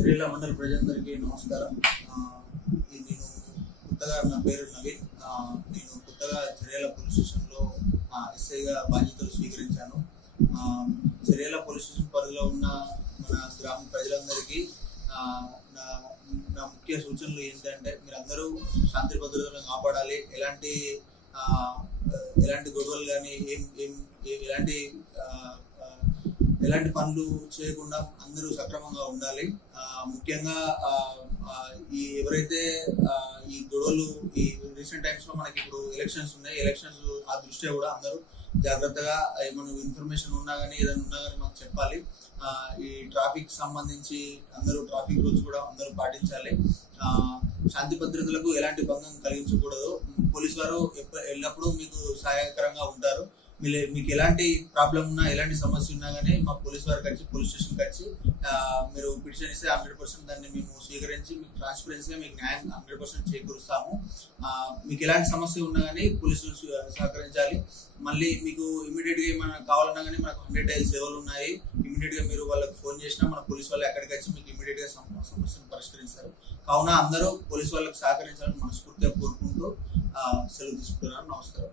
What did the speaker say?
చర్యల మండల ప్రజలందరికీ నమస్కారం. నేను కొత్తగా నా పేరు నవీన్. నేను కొత్తగా చర్యల పోలీస్ స్టేషన్లో ఎస్ఐగా బాధ్యతలు స్వీకరించాను. చర్యల పోలీస్ స్టేషన్ పరిధిలో ఉన్న మన గ్రామ ప్రజలందరికీ నా ముఖ్య సూచనలు ఏంటంటే, మీరందరూ శాంతి భద్రతలను కాపాడాలి. ఎలాంటి గొడవలు కానీ ఎలాంటి పనులు చేయకుండా అందరూ సక్రమంగా ఉండాలి. ముఖ్యంగా ఎవరైతే ఈ గొడవలు ఈ రీసెంట్ టైమ్స్ లో మనకి ఇప్పుడు ఎలక్షన్స్ ఉన్నాయి. ఎలక్షన్స్ ఆ దృష్ట్యా కూడా అందరూ జాగ్రత్తగా ఏమైనా ఇన్ఫర్మేషన్ ఉన్నా కానీ ఏదైనా ఉన్నా కానీ మాకు చెప్పాలి. ఈ ట్రాఫిక్ సంబంధించి అందరూ ట్రాఫిక్ రూల్స్ కూడా అందరూ పాటించాలి. శాంతి భద్రతలకు ఎలాంటి భంగం కలిగించకూడదు. పోలీసు వారు ఎల్లప్పుడూ మీకు సహాయకరంగా ఉంటారు. మీకు ఎలాంటి ప్రాబ్లం ఉన్నా, ఎలాంటి సమస్య ఉన్నా కానీ మా పోలీస్ వారికి వచ్చి, పోలీస్ స్టేషన్కి వచ్చి మీరు పిటిషన్ ఇస్తే 100% దాన్ని మేము స్వీకరించి మీకు ట్రాన్స్పరెన్సీగా మీకు న్యాయం 100% చేకూరుస్తాము. మీకు ఎలాంటి సమస్య ఉన్నా కానీ పోలీసులు సహకరించాలి. మళ్ళీ మీకు ఇమీడియట్గా ఏమైనా కావాలన్నా కానీ మనకు 100 డైల్ సేవలు ఉన్నాయి. ఇమీడియట్గా మీరు వాళ్ళకి ఫోన్ చేసినా మన పోలీస్ వాళ్ళు ఎక్కడికి వచ్చి మీకు ఇమీడియట్గా సమస్యను పరిష్కరిస్తారు. కావున అందరూ పోలీస్ వాళ్ళకి సహకరించాలని మనస్ఫూర్తిగా కోరుకుంటూ సెలవు తీసుకుంటున్నాను. నమస్కారం.